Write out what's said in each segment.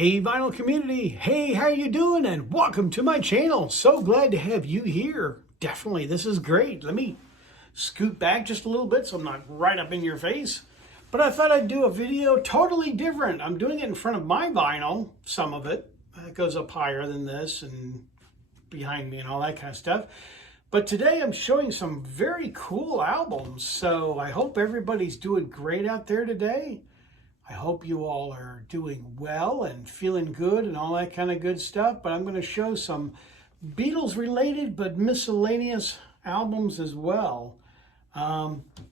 Hey vinyl community, hey, how you doing? And welcome to my channel. So glad to have you here. Definitely, this is great. Let me scoot back just a little bit so I'm not right up in your face. But I thought I'd do a video totally different. I'm doing it in front of my vinyl, some of it. It goes up higher than this and behind me and all that kind of stuff. But today I'm showing some very cool albums. So I hope everybody's doing great out there today. I hope you all are doing well and feeling good and all that kind of good stuff. But I'm going to show some Beatles related but miscellaneous albums as well.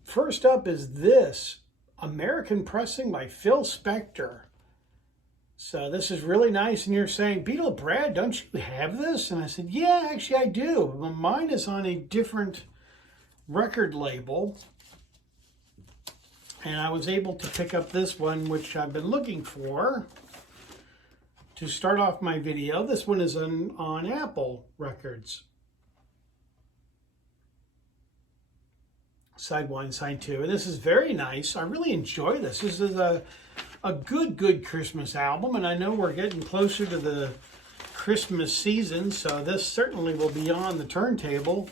First up is this American pressing by Phil Spector. So this is really nice. And you're saying, Beatle Brad, don't you have this? And I said, yeah, actually I do. But mine is on a different record label. And I was able to pick up this one, which I've been looking for to start off my video. This one is on Apple Records. Side 1, side 2. And this is very nice. I really enjoy this. This is a good Christmas album. And I know we're getting closer to the Christmas season, so this certainly will be on the turntable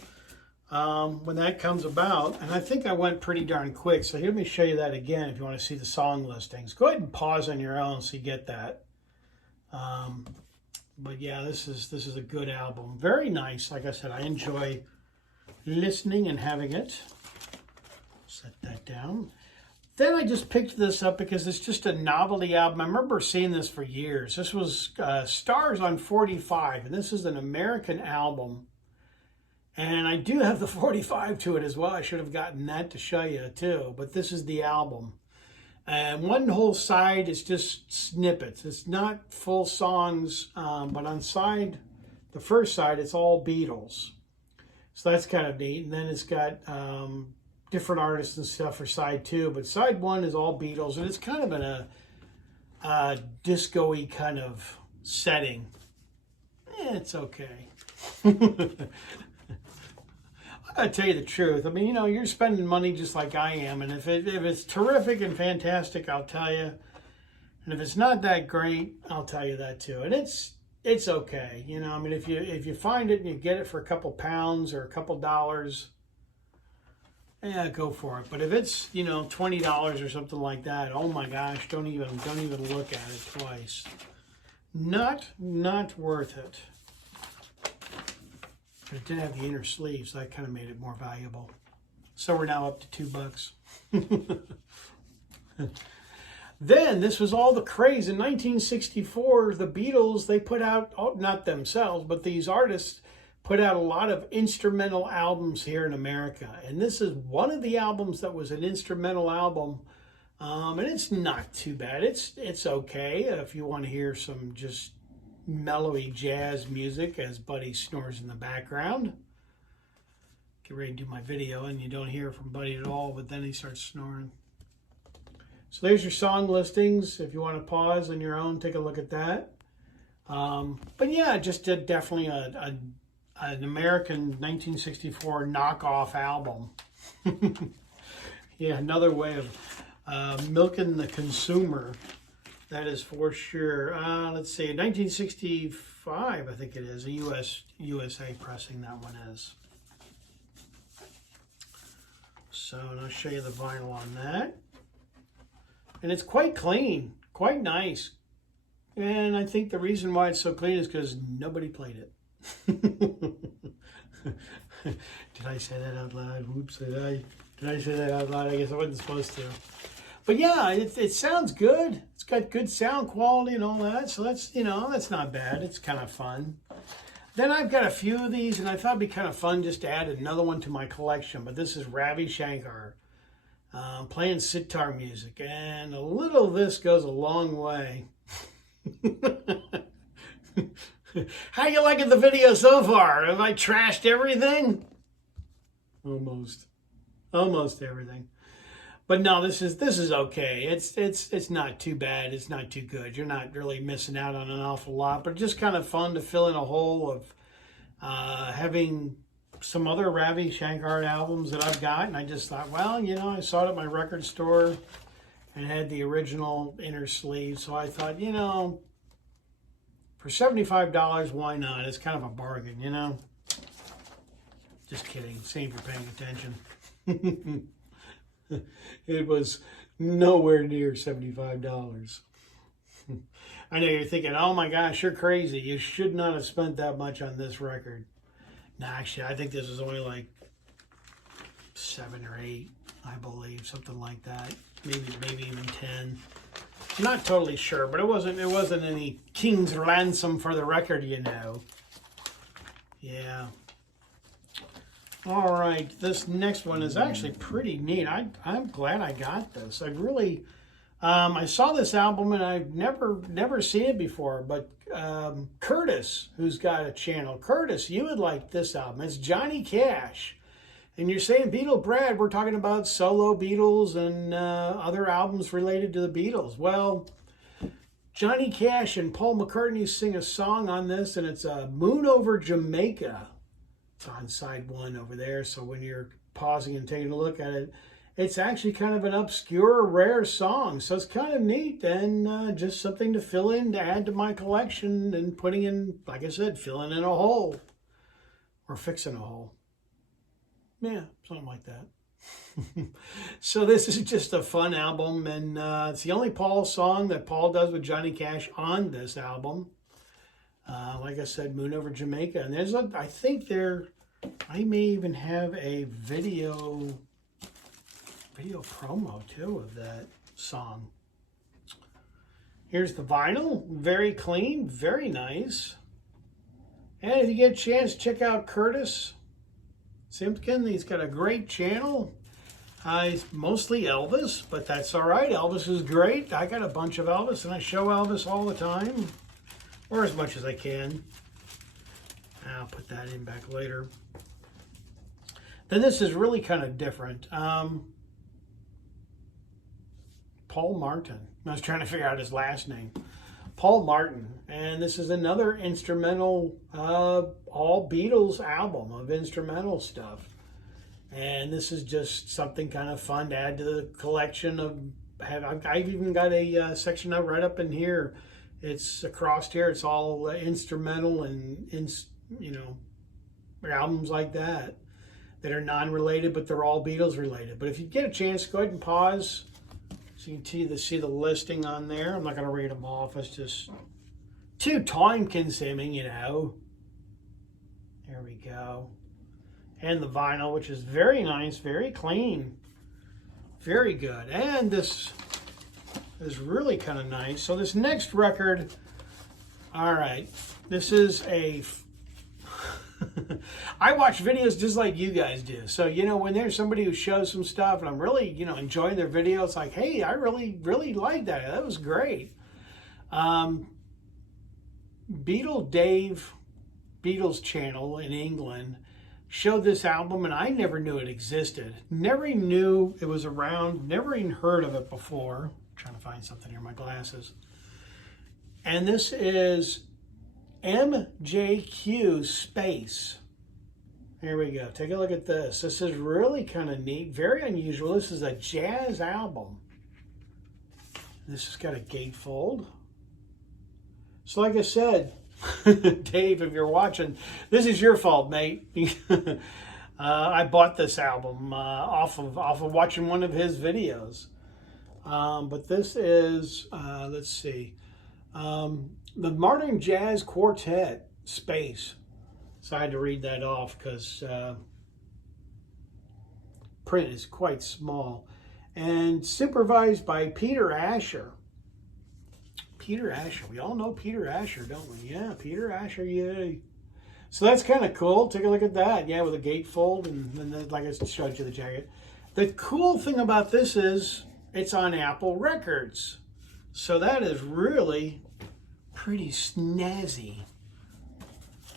when that comes about. And I think I went pretty darn quick, so let me show you that again if you want to see the song listings. Go ahead and pause on your own so you get that. But yeah, this is a good album. Very nice. Like I said, I enjoy listening and having it. Set that down. Then I just picked this up because it's just a novelty album. I remember seeing this for years. This was Stars on 45, and this is an American album. And I do have the 45 to it as well. I should have gotten that to show you too. But this is the album. And one whole side is just snippets. It's not full songs, but on the first side, it's all Beatles. So that's kind of neat. And then it's got different artists and stuff for side 2. But side 1 is all Beatles. And it's kind of in a disco-y kind of setting. It's okay. I tell you the truth. I mean, you know, you're spending money just like I am, and if it's terrific and fantastic, I'll tell you. And if it's not that great, I'll tell you that too. And it's okay. You know, I mean, if you find it and you get it for a couple pounds or a couple dollars, yeah, go for it. But if it's, you know, $20 or something like that, oh my gosh, don't even look at it twice. Not worth it. But it didn't have the inner sleeves, so that kind of made it more valuable. So we're now up to $2. Then, this was all the craze. In 1964, the Beatles, they put out, not themselves, but these artists put out a lot of instrumental albums here in America. And this is one of the albums that was an instrumental album. And it's not too bad. It's okay if you want to hear some just mellowy jazz music as Buddy snores in the background. Get ready to do my video and you don't hear from Buddy at all, but then he starts snoring. So there's your song listings. If you want to pause on your own, take a look at that. But yeah, just definitely an American 1964 knockoff album. Yeah, another way of milking the consumer. That is for sure. Let's see, 1965, I think it is. A USA pressing, that one is. So, and I'll show you the vinyl on that. And it's quite clean, quite nice. And I think the reason why it's so clean is because nobody played it. Did I say that out loud? Whoops, did I say that out loud? I guess I wasn't supposed to. But yeah, it sounds good. It's got good sound quality and all that. So that's, you know, that's not bad. It's kind of fun. Then I've got a few of these, and I thought it'd be kind of fun just to add another one to my collection. But this is Ravi Shankar playing sitar music. And a little of this goes a long way. How you liking the video so far? Have I trashed everything? Almost everything. But no, this is okay. It's not too bad. It's not too good. You're not really missing out on an awful lot, but just kind of fun to fill in a hole of having some other Ravi Shankar albums that I've got. And I just thought, well, you know, I saw it at my record store and had the original inner sleeve. So I thought, you know, For $75, why not? It's kind of a bargain, you know? Just kidding. Same for paying attention. It was nowhere near $75. I know you're thinking, oh my gosh, you're crazy. You should not have spent that much on this record. No, actually, I think this was only like 7 or 8, I believe, something like that. Maybe even 10. I'm not totally sure, but it wasn't any king's ransom for the record, you know. Yeah. All right, this next one is actually pretty neat. I'm glad I got this. I really, I saw this album and I've never seen it before. But Curtis, who's got a channel, Curtis, you would like this album. It's Johnny Cash, and you're saying Beatle Brad. We're talking about solo Beatles and other albums related to the Beatles. Well, Johnny Cash and Paul McCartney sing a song on this, and it's "Moon Over Jamaica." It's on side 1 over there, so when you're pausing and taking a look at it, it's actually kind of an obscure, rare song. So it's kind of neat and just something to fill in, to add to my collection and putting in, like I said, filling in a hole or fixing a hole. Yeah, something like that. So this is just a fun album, and it's the only Paul song that Paul does with Johnny Cash on this album. Like I said, Moon Over Jamaica. And there's I think I may even have a video promo too of that song. Here's the vinyl. Very clean, very nice. And if you get a chance, check out Curtis Simpkin. He's got a great channel. He's mostly Elvis, but that's all right. Elvis is great. I got a bunch of Elvis, and I show Elvis all the time. Or as much as I can. I'll put that in back later. Then this is really kind of different. Paul Martin. I was trying to figure out his last name. Paul Martin. And this is another instrumental, all Beatles album of instrumental stuff. And this is just something kind of fun to add to the collection of. I've even got a section right up in here. It's across here. It's all instrumental and albums like that are non-related, but they're all Beatles related. But if you get a chance, go ahead and pause so you can see the listing on there. I'm not going to read them off. It's just too time-consuming, you know. There we go. And the vinyl, which is very nice, very clean, very good. And this is really kind of nice. So this next record, all right, this is a I watch videos just like you guys do. So, when there's somebody who shows some stuff and I'm really, enjoying their video, it's like, hey, I really, really like that. That was great. Beatles channel in England showed this album, and I never knew it existed. Never knew it was around. Never even heard of it before. I'm trying to find something here in my glasses. And this is MJQ Space. Here we go. Take a look at this. This is really kind of neat. Very unusual. This is a jazz album. This has got a gatefold. So like I said, Dave, if you're watching, this is your fault, mate. I bought this album off of watching one of his videos. But this is, let's see, the Modern Jazz Quartet Space. So I had to read that off because print is quite small. And supervised by Peter Asher. Peter Asher. We all know Peter Asher, don't we? Yeah, Peter Asher, yay. So that's kind of cool. Take a look at that. Yeah, with a gatefold, and then, like I showed you the jacket. The cool thing about this is it's on Apple Records. So that is really pretty snazzy.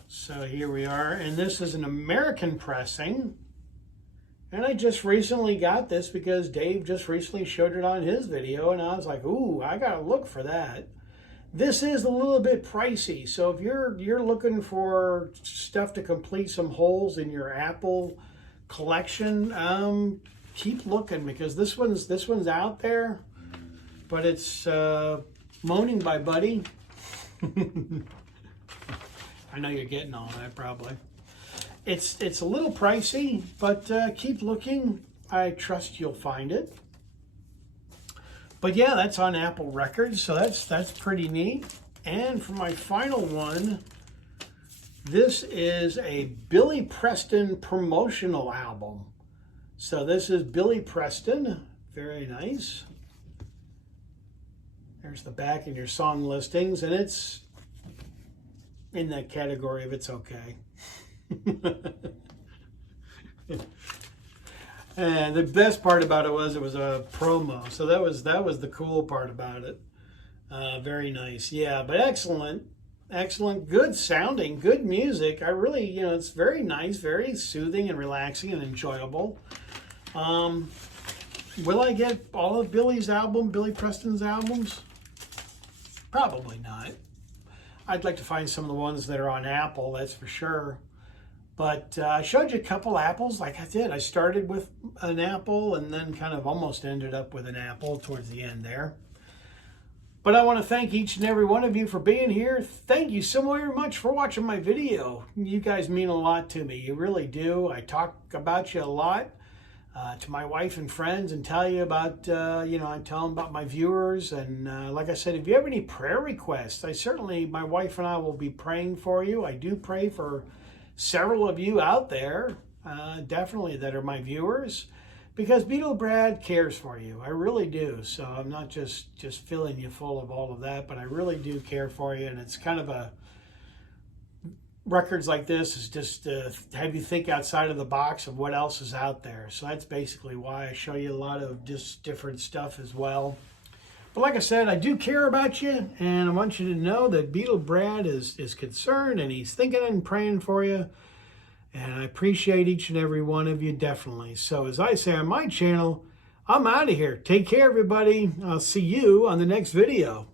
So here we are, and this is an American pressing. And I just recently got this because Dave just recently showed it on his video, and I was like, ooh, I gotta look for that. This is a little bit pricey, so if you're looking for stuff to complete some holes in your Apple collection, keep looking, because this one's out there, but it's Moaning by Buddy. I know you're getting all that probably. It's a little pricey, but keep looking. I trust you'll find it. But yeah, that's on Apple Records, so that's pretty neat. And for my final one, this is a Billy Preston promotional album. So this is Billy Preston. Very nice. There's the back and your song listings, and it's in that category of it's okay. And the best part about it was a promo. So that was the cool part about it. Very nice. Yeah, but excellent. Excellent. Good sounding. Good music. I really, it's very nice, very soothing and relaxing and enjoyable. Will I get all of Billy Preston's albums? Probably not. I'd like to find some of the ones that are on Apple, that's for sure. But I showed you a couple apples like I did. I started with an apple and then kind of almost ended up with an apple towards the end there. But I want to thank each and every one of you for being here. Thank you so very much for watching my video. You guys mean a lot to me. You really do. I talk about you a lot to my wife and friends and tell you about, I tell them about my viewers. And like I said, if you have any prayer requests, my wife and I will be praying for you. I do pray for several of you out there, definitely that are my viewers, because Beatle Brad cares for you. I really do. So I'm not just filling you full of all of that, but I really do care for you. And it's kind of records like this is just to have you think outside of the box of what else is out there. So that's basically why I show you a lot of just different stuff as well. But like I said, I do care about you, and I want you to know that Beatle Brad is concerned, and he's thinking and praying for you. And I appreciate each and every one of you, definitely. So as I say on my channel, I'm out of here. Take care, everybody. I'll see you on the next video.